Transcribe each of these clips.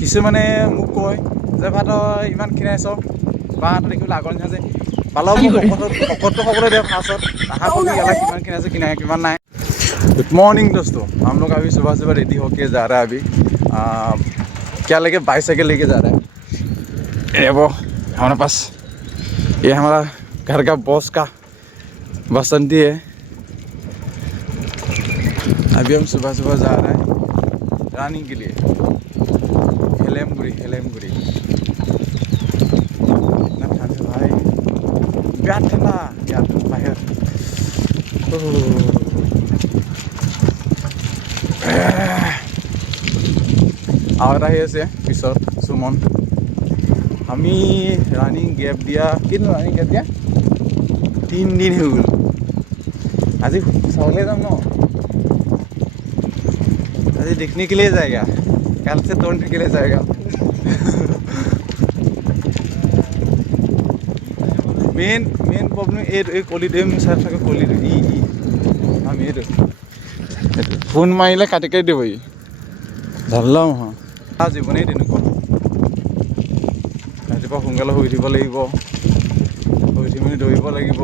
কিছুমানে মোক কয় যে ভাত ইমান খিনাইছ বাহঁত দেখিবলৈ আগৰ নিচিনা যে পালক মোক শকতটো হ'বলৈ দিয়ে ফাৰ্ষ্টত আশা কবি গেলা किमान খিনাইছে কিমান নাই। गुड मॉर्निंग दोस्तों, हम लोग अभी सुबह सुबह रेडी होके जा रहा है। अभी क्या लेके बाइसाइकिल लेके जा रहा है। ये वो हमारे पास ये हमारा घर का बॉस का बसंती है। अभी हम सुबह सुबह जा रहे हैं रनिंग के लिए हेलेमगुड़ी। इतना ठंड भाई, बिराट ठंडा बाहर। और आহি আছে পিছত সুমন। আমি রানিং গ্যাপ দিয়া কিন্তু রানিং গ্যাপ দিয়া 3 दिन हो गल। आज चावले जाम न, आज देखने के लिए जाएगा, कल से तोड़ने के लिए जाएगा। मेन प्रॉब्लम ये कलिद सर थके कलिद हम ये फोन मारिले काटि काटि দিব ই ধাল্লা নহয়। জীৱনেই তেনেকুৱা, ৰাতিপুৱা সোনকালে শুই উঠিব লাগিব, শুই উঠি মেলি দৌৰিব লাগিব,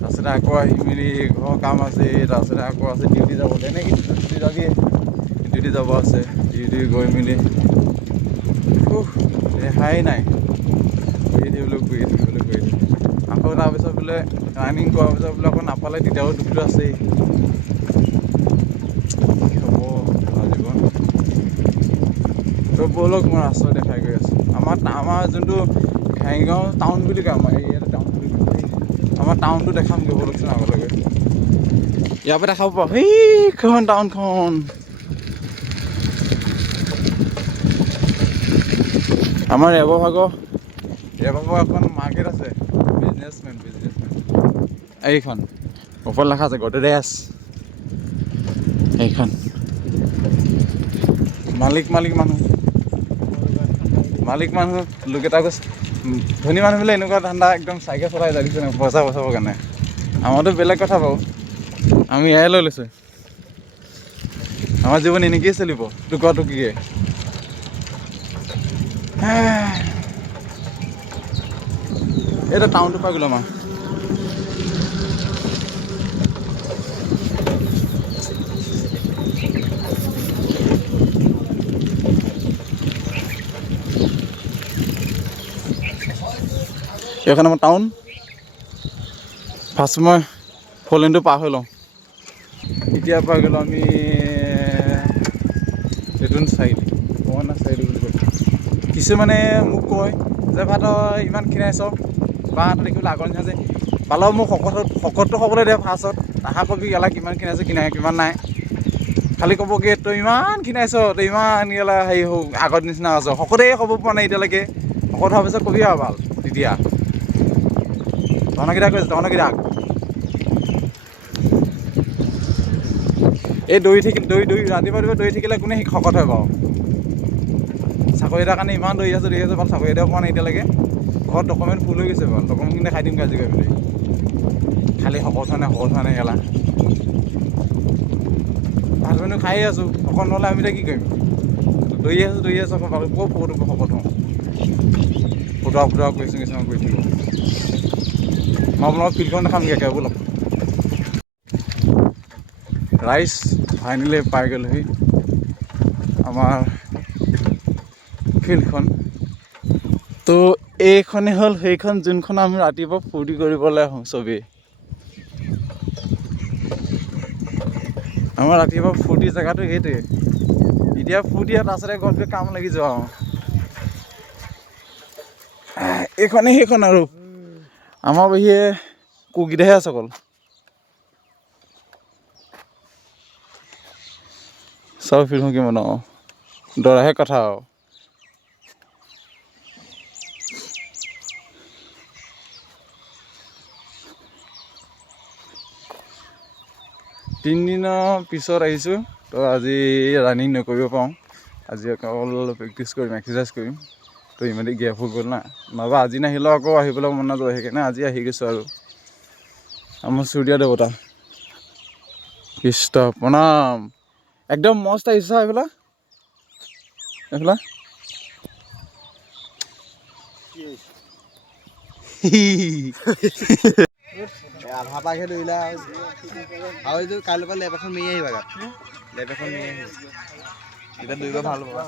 তাৰপিছতে আকৌ আহি মেলি ঘৰৰ কাম আছে, তাৰপিছতে আকৌ আছে ডিউটি যাব, তেনেকৈ ডিউটি যাবি, ডিউটি যাব আছে, ডিউটি গৈ মেলি ৰেহাই নাই, ঘূৰি থাকিবলৈ আকৌ তাৰপিছত বোলে ৰানিং কৰাৰ পিছত বোলে আকৌ নাপালে তেতিয়াও দুখটো আছেই। বলক মই ৰাস্তা দেখাই গৈ আছোঁ। আমাৰ যোনটো ঘাইগাঁও টাউন বুলি কয়, আমাৰ ইয়াতে টাউন বুলি কয়, আমাৰ টাউনটো দেখামগৈ বলকচোন আগলৈকে। ইয়াৰ পৰা দেখাব পাৰোঁ সেইখন টাউনখন। আমাৰ ৰেবভাগৰ এখন মাৰ্কেট আছে, বিজনেছমেন এইখন ওপৰত লেখা আছে গডৰেজ। এইখন মালিক মানুহ লোক এটা কৈছে, ধনী মানুহ বোলে এনেকুৱা ঠাণ্ডা একদম চাইকেল চলাই যায় দিছে পইচা বচাবৰ কাৰণে। আমাৰতো বেলেগ কথা বাৰু, আমি এয়াই লৈ লৈছোঁ। আমাৰ জীৱন এনেকৈয়ে চলিব টুকুৰা-টুকুৰিকৈ। এইটো টাউনটো পাই গ'লো আমাৰ। এইখন আমাৰ টাউন। ফাৰ্ষ্ট মই ফ'ৰ লেনটো পাৰ হৈ লওঁ। এতিয়া পাই গ'লোঁ আমি এইটোন চাৰিআলি, কমনা চাৰিআলি বুলি কয়। কিছুমানে মোক কয় যে ভাত ইমান খিনাইছ বাহঁত দেখিবলৈ আগৰ নিচিনা যে পালক মোক শকতটো হ'বলৈ দিয়ে ফাৰ্ষ্টত আশা কবি গেলা কিমান খিনাইছে কিমান নাই। খালি ক'ব কি তই ইমান খিনাইছ, তই ইমান গেলা হেৰি আগৰ নিচিনা আছ, শকতেই হ'ব পৰা নাই এতিয়ালৈকে। শকত হোৱাৰ পিছত কবি আৰু ভাল তেতিয়া তহঁতকেইটা কৈছে, তহঁতকেইটাক এই দৌৰি ৰাতিপুৱা দৌৰি থাকিলে কোনে শকত হয় বাৰু। চাকৰি এটাৰ কাৰণে ইমান দৌৰি আছোঁ বাৰু, চাকৰি এটাও পোৱা নাই এতিয়ালৈকে। ঘৰত ডকুমেণ্ট ফুল হৈ গৈছে বাৰু, ডকুমেণ্টখিনি দেখাই দিম আজি গৈ পেলাই। খালি শকত হোৱা নাই গেলা। ভাত পানী খায়ে আছোঁ, শকত নহ'লে আমি এতিয়া কি কৰিম। দৌৰি আছোঁ আকৌ ক'ত শকত হওঁ। ফুটা কৰিছোঁ কিছুমান কৰি থাকিব। মই আপোনালোকক ফিল্ডখন দেখামগৈ একেবাৰে ব'লক। ৰাইজ ফাইনেলি পাই গ'লোহি আমাৰ ফিল্ডখন। তো এইখনেই হ'ল সেইখন যোনখন আমি ৰাতিপুৱা ফূৰ্তি কৰিবলৈ আহোঁ চবেই। আমাৰ ৰাতিপুৱা ফূৰ্তি জেগাটো সেইটোৱে। এতিয়া ফূৰ্তি আৰু তাৰপিছতে ঘৰতে কাম লাগি যোৱা আৰু এইখনেই সেইখন আৰু আমাৰ বাহিৰে কুকিটাহে আছে অকল। চাওঁ ফিল্ডখন কিমান আৰু দৰাহে কথা আৰু। তিনিদিনৰ পিছত আহিছোঁ, তো আজি ৰানিং নকৰিব পাৰোঁ। আজি অকল প্ৰেক্টিছ কৰিম, এক্সাৰচাইজ কৰিম। তো ইমানেই গেপ হৈ গ'ল না, নহ'বা আজি নাহিলেও আকৌ আহিবলৈ মন নাযায়, সেইকাৰণে আজি আহি গৈছোঁ। আৰু আমাৰ সূৰ্য দেৱতা কৃষ্ণ প্ৰণাম, একদম মস্ত আহিছে এইবিলাক। এইফালে আধা পাকহে ধৰিলা আৰু এইটো কাইলৈৰ পৰা লেপ এখন মাৰি আহিবা গাত লেপ এখন মাৰি আহিবা তেতিয়া দৌৰিব ভাল পাবা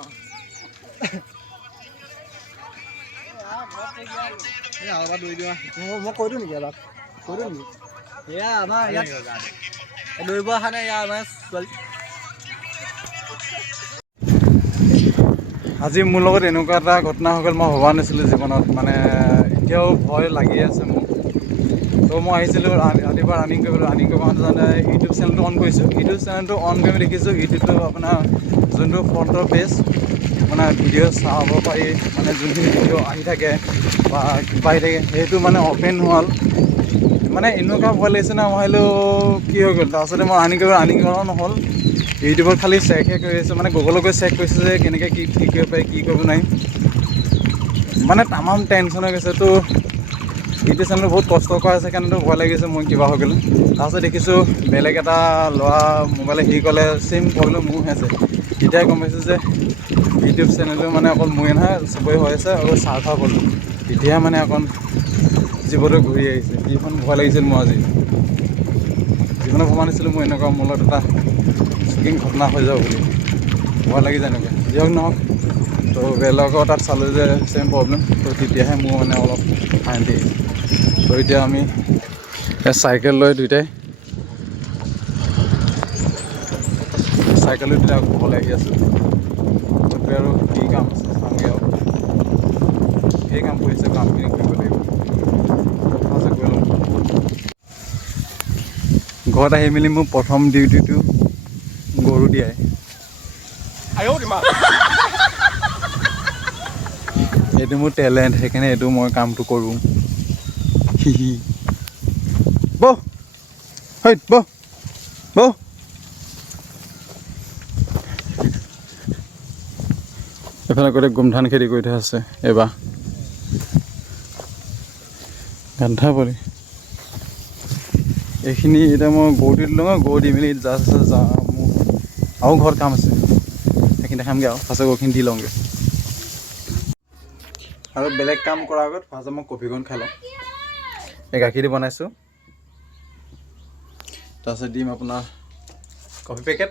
আৰু এবাৰ দৌৰি দিবা মই কৈ দিওঁ নেকি এবাৰ কৈ দিওঁ নেকি এয়া আমাৰ ইয়াত দৌৰিব অহা নাই ইয়াৰ আমাৰ ছোৱালী আজি মোৰ লগত এনেকুৱা এটা ঘটনা হৈ গ'ল মই ভবা নাছিলোঁ জীৱনত মানে এতিয়াও ভয় লাগি আছে মোৰ তো মই আহিছিলোঁ ৰাতিপুৱা ৰানিং কৰিবলৈ ৰানিং কৰিব যাওঁতে ইউটিউব চেনেলটো অন কৰিছোঁ ইউটিউব চেনেলটো অন কৰি দেখিছোঁ ইউটিউবটো আপোনাৰ যোনটো ফ্ৰণ্টৰ পেজ মানে ভিডিঅ' চাব পাৰি মানে যোনখিনি ভিডিঅ' আহি থাকে বা কিবা আহি থাকে সেইটো মানে অ'পেন হ'ল মানে এনেকুৱা ভয় লাগিছে না মই ভাবিলোঁ কি হৈ গ'ল তাৰপাছতে মই ৰানিং কৰাও নহ'ল ইউটিউবত খালি চেকহে কৰি আছোঁ মানে গুগলত গৈ চেক কৰিছোঁ যে কেনেকৈ কি ঠিক কৰিব পাৰি কি কৰিব নোৱাৰি মানে তামাম টেনশ্যন হৈ গৈছে তো ইউটিউব চেনেলটো বহুত কষ্ট কৰা আছে কাৰণেতো ভয় লাগিছে মই কিবা হৈ গ'লে তাৰপাছত দেখিছোঁ বেলেগ এটা ল'ৰা মোবাইলে সি ক'লে ছেইম প্ৰব্লেম মোৰ হৈ আছে তেতিয়াই গম পাইছোঁ যে ইউটিউব চেনেলটো মানে অকল মোৰে নহয় চবৰে হৈ আছে আৰু চাৰ্ভাৰ প্ৰব্লেম তেতিয়াই মানে অকণ জীৱনটো ঘূৰি আহিছে যিখন ভয় লাগিছিল মোৰ আজি জীৱনত ভবা নাছিলোঁ মই এনেকুৱা মোৰ লগত এটা শ্বকিং ঘটনা হৈ যাব বুলি ভয় লাগি যায় এনেকৈ যি হওক নহওক তো বেলেগৰ তাত চালোঁ যে ছেইম প্ৰব্লেম তো তেতিয়াহে মোৰ মানে অলপ শান্তি তো এতিয়া আমি চাইকেল লৈ দুয়োটাই ঘৰলৈ আহি আছোঁ গতিকে আৰু কি কাম আছে চামগৈ আৰু সেই কাম কৰিছে কামখিনি কৰিব লাগিব আছে গৈ লওঁ ঘৰত আহি মেলি মোৰ প্ৰথম ডিউটিটো গৰু দিয়াই এইটো মোৰ টেলেণ্ট সেইকাৰণে এইটো মই কামটো কৰোঁ বহ বহ বহ এইফালে গোটেই গোমধান খেতি কৰি থোৱা আছে এইবাৰ গান্ধা পৰি এইখিনি এতিয়া মই গৰু দি দিলোঁ গৰু দি মেলি জাষ্ট যাওঁ মোৰ আৰু ঘৰত কাম আছে সেইখিনি দেখামগৈ আৰু ফাৰ্ষ্টে গৰুখিনি দি লওঁগৈ আৰু বেলেগ কাম কৰাৰ আগত ফাৰ্ষ্টে মই কফিখন খাই লওঁ এই গাখীৰ দি বনাইছোঁ তাৰপিছত দিম আপোনাৰ কফি পেকেট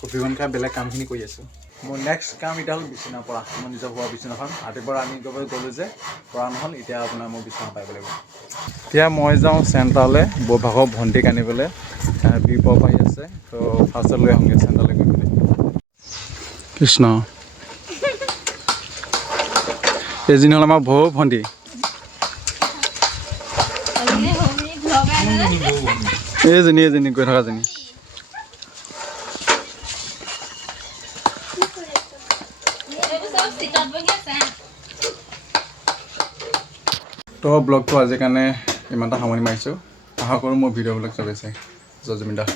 কফিখন খাই বেলেগ কামখিনি কৰি আছোঁ মোৰ নেক্সট কাম এতিয়া হ'ল বিচনা পৰা মই নিজৰ ঘৰৰ বিচনাখন ৰাতিপুৱা ৰানিং কৰিবলৈ গ'লোঁ যে পৰা নহ'ল এতিয়া আপোনাৰ মই বিচনা পাৰিব লাগিব এতিয়া মই যাওঁ চেণ্টাৰলৈ বৌভাগৰ ভণ্টিক আনিবলৈ বিপৰ আহি আছে তো ফাৰ্ষ্টত লৈ আহোঁগৈ চেণ্টাৰলৈ গৈ পেলাই কৃষ্ণ এইজনী হ'ল আমাৰ বৌ ভণ্টি এইজনী গৈ থকাজনী তো ব্লগটো আজিৰ কাৰণে ইমানটা সামৰণি মাৰিছোঁ আশা কৰোঁ মোৰ ভিডিঅ'বিলাক চবেই চাই জয় জুবিন দা